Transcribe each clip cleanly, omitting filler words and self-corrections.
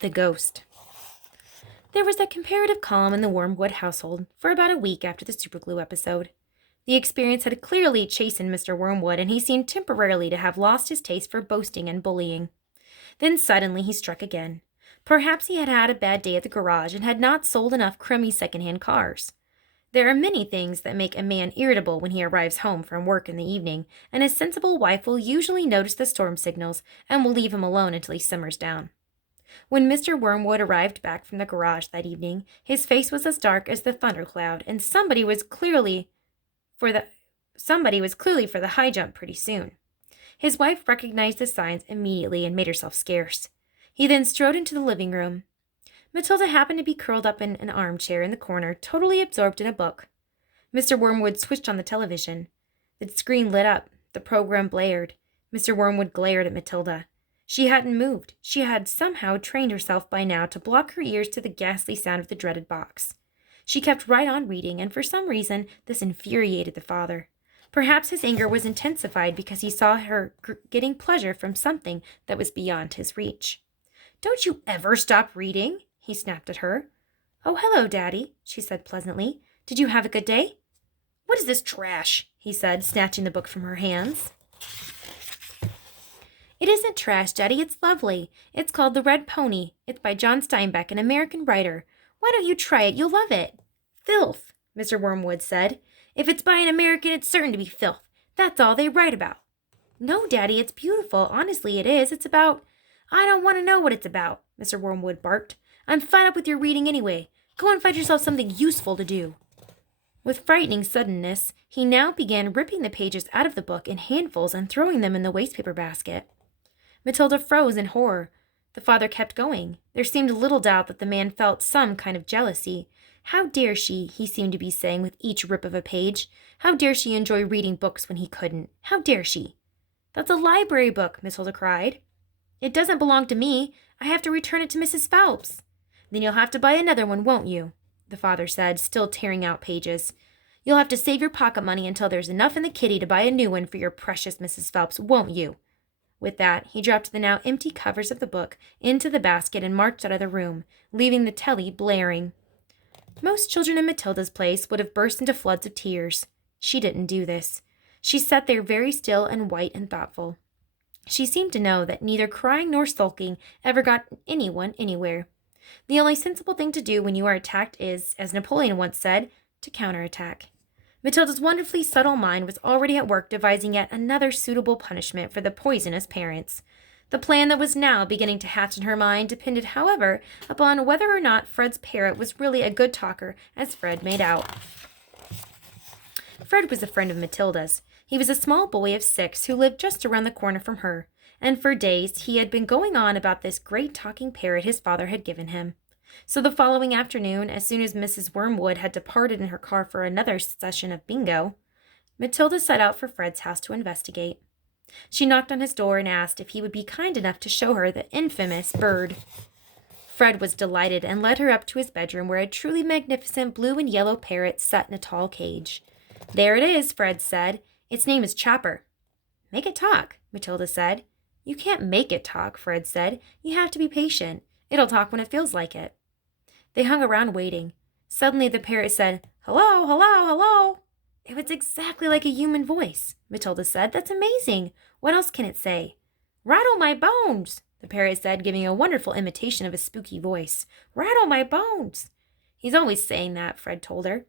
The Ghost. There was a comparative calm in the Wormwood household for about a week after the superglue episode. The experience had clearly chastened Mr. Wormwood, and he seemed temporarily to have lost his taste for boasting and bullying. Then suddenly he struck again. Perhaps he had had a bad day at the garage and had not sold enough crummy second-hand cars. There are many things that make a man irritable when he arrives home from work in the evening, and his sensible wife will usually notice the storm signals and will leave him alone until he simmers down. When Mr. Wormwood arrived back from the garage that evening, his face was as dark as the thundercloud, and somebody was clearly for the high jump pretty soon. His wife recognized the signs immediately and made herself scarce. He then strode into the living room. Matilda happened to be curled up in an armchair in the corner, totally absorbed in a book. Mr. Wormwood switched on the television. The screen lit up. The program blared. Mr. Wormwood glared at Matilda. She hadn't moved. She had somehow trained herself by now to block her ears to the ghastly sound of the dreaded box. She kept right on reading, and for some reason this infuriated the father. Perhaps his anger was intensified because he saw her getting pleasure from something that was beyond his reach. "Don't you ever stop reading?" he snapped at her. "Oh, hello, Daddy," she said pleasantly. "Did you have a good day?" "What is this trash?" he said, snatching the book from her hands. "It isn't trash, Daddy. It's lovely. It's called The Red Pony. It's by John Steinbeck, an American writer. Why don't you try it? You'll love it." "Filth," Mr. Wormwood said. "If it's by an American, it's certain to be filth. That's all they write about." "No, Daddy, it's beautiful. Honestly, it is. It's about—" "I don't want to know what it's about," Mr. Wormwood barked. "I'm fed up with your reading anyway. Go and find yourself something useful to do." With frightening suddenness, he now began ripping the pages out of the book in handfuls and throwing them in the wastepaper basket. Matilda froze in horror. The father kept going. There seemed little doubt that the man felt some kind of jealousy. How dare she, he seemed to be saying with each rip of a page. How dare she enjoy reading books when he couldn't? How dare she? "That's a library book," Matilda cried. "It doesn't belong to me. I have to return it to Mrs. Phelps." "Then you'll have to buy another one, won't you?" the father said, still tearing out pages. "You'll have to save your pocket money until there's enough in the kitty to buy a new one for your precious Mrs. Phelps, won't you?" With that, he dropped the now empty covers of the book into the basket and marched out of the room, leaving the telly blaring. Most children in Matilda's place would have burst into floods of tears. She didn't do this. She sat there very still and white and thoughtful. She seemed to know that neither crying nor sulking ever got anyone anywhere. The only sensible thing to do when you are attacked is, as Napoleon once said, to counterattack. Matilda's wonderfully subtle mind was already at work devising yet another suitable punishment for the poisonous parents. The plan that was now beginning to hatch in her mind depended, however, upon whether or not Fred's parrot was really a good talker, as Fred made out. Fred was a friend of Matilda's. He was a small boy of 6 who lived just around the corner from her, and for days he had been going on about this great talking parrot his father had given him. So the following afternoon, as soon as Mrs. Wormwood had departed in her car for another session of bingo, Matilda set out for Fred's house to investigate. She knocked on his door and asked if he would be kind enough to show her the infamous bird. Fred was delighted and led her up to his bedroom, where a truly magnificent blue and yellow parrot sat in a tall cage. "There it is," Fred said. "Its name is Chopper." "Make it talk," Matilda said. "You can't make it talk," Fred said. "You have to be patient. It'll talk when it feels like it." They hung around waiting. Suddenly the parrot said, "Hello, hello, hello." "It was exactly like a human voice," Matilda said. "That's amazing. What else can it say?" "Rattle my bones," the parrot said, giving a wonderful imitation of a spooky voice. "Rattle my bones." "He's always saying that," Fred told her.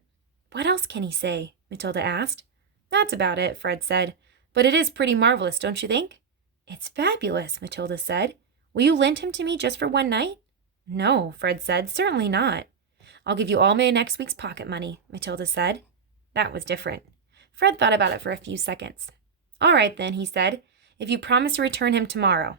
"What else can he say?" Matilda asked. "That's about it," Fred said. "But it is pretty marvelous, don't you think?" "It's fabulous," Matilda said. "Will you lend him to me just for one night?" "No," Fred said. "Certainly not." "I'll give you all my next week's pocket money," Matilda said. That was different. Fred thought about it for a few seconds. "All right, then," he said, "if you promise to return him tomorrow."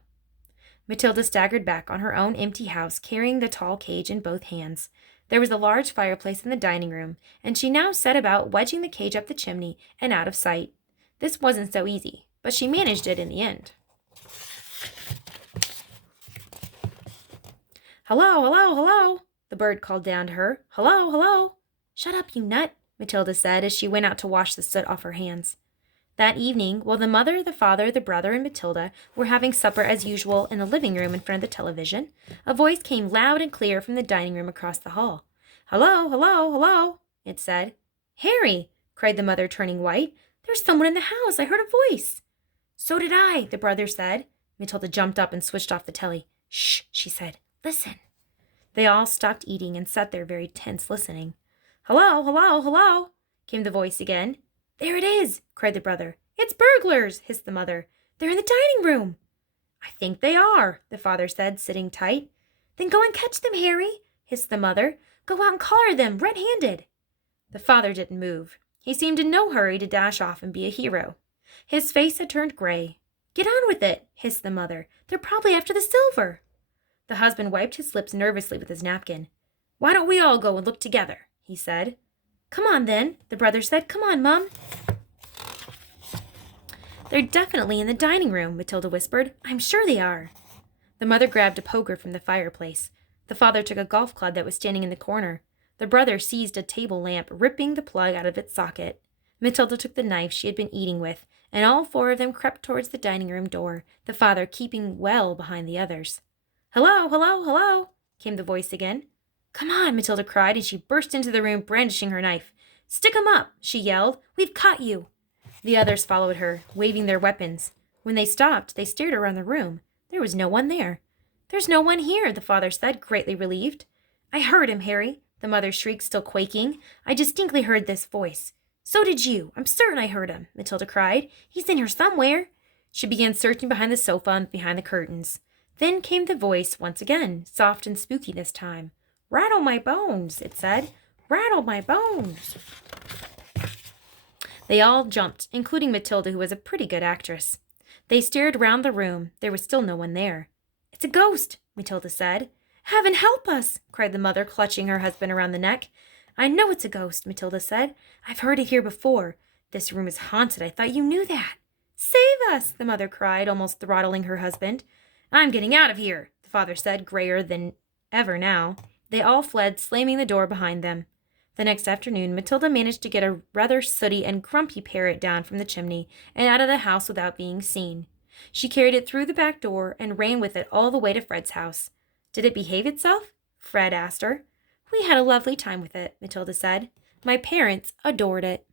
Matilda staggered back on her own empty house, carrying the tall cage in both hands. There was a large fireplace in the dining room, and she now set about wedging the cage up the chimney and out of sight. This wasn't so easy, but she managed it in the end. "Hello, hello, hello," the bird called down to her. "Hello, hello." "Shut up, you nut," Matilda said as she went out to wash the soot off her hands. That evening, while the mother, the father, the brother, and Matilda were having supper as usual in the living room in front of the television, a voice came loud and clear from the dining room across the hall. "Hello, hello, hello," it said. "Harry!" cried the mother, turning white. "There's someone in the house. I heard a voice." "So did I," the brother said. Matilda jumped up and switched off the telly. "Shh," she said. "Listen." They all stopped eating and sat there very tense, listening. "Hello, hello, hello," came the voice again. "There it is," cried the brother. "It's burglars," hissed the mother. "They're in the dining room." "I think they are," the father said, sitting tight. "Then go and catch them, Harry," hissed the mother. "Go out and collar them, red-handed." The father didn't move. He seemed in no hurry to dash off and be a hero. His face had turned gray. "Get on with it," hissed the mother. "They're probably after the silver." The husband wiped his lips nervously with his napkin. "Why don't we all go and look together?" he said. "Come on, then," the brother said. "Come on, Mum." "They're definitely in the dining room," Matilda whispered. "I'm sure they are." The mother grabbed a poker from the fireplace. The father took a golf club that was standing in the corner. The brother seized a table lamp, ripping the plug out of its socket. Matilda took the knife she had been eating with, and all four of them crept towards the dining room door, the father keeping well behind the others. "Hello, hello, hello," came the voice again. "Come on," Matilda cried, and she burst into the room brandishing her knife. "Stick 'em up," she yelled. "We've caught you." The others followed her, waving their weapons. When they stopped, they stared around the room. There was no one there. "There's no one here," the father said, greatly relieved. "I heard him, Harry," the mother shrieked, still quaking. "I distinctly heard this voice." "So did you. I'm certain I heard him," Matilda cried. "He's in here somewhere." She began searching behind the sofa and behind the curtains. Then came the voice once again, soft and spooky this time. "Rattle my bones," it said. "Rattle my bones." They all jumped, including Matilda, who was a pretty good actress. They stared round the room. There was still no one there. "It's a ghost," Matilda said. "Heaven help us!" cried the mother, clutching her husband around the neck. "I know it's a ghost," Matilda said. "I've heard it here before. This room is haunted. I thought you knew that." "Save us!" the mother cried, almost throttling her husband. "I'm getting out of here," the father said, grayer than ever now. They all fled, slamming the door behind them. The next afternoon, Matilda managed to get a rather sooty and grumpy parrot down from the chimney and out of the house without being seen. She carried it through the back door and ran with it all the way to Fred's house. "Did it behave itself?" Fred asked her. "We had a lovely time with it," Matilda said. "My parents adored it."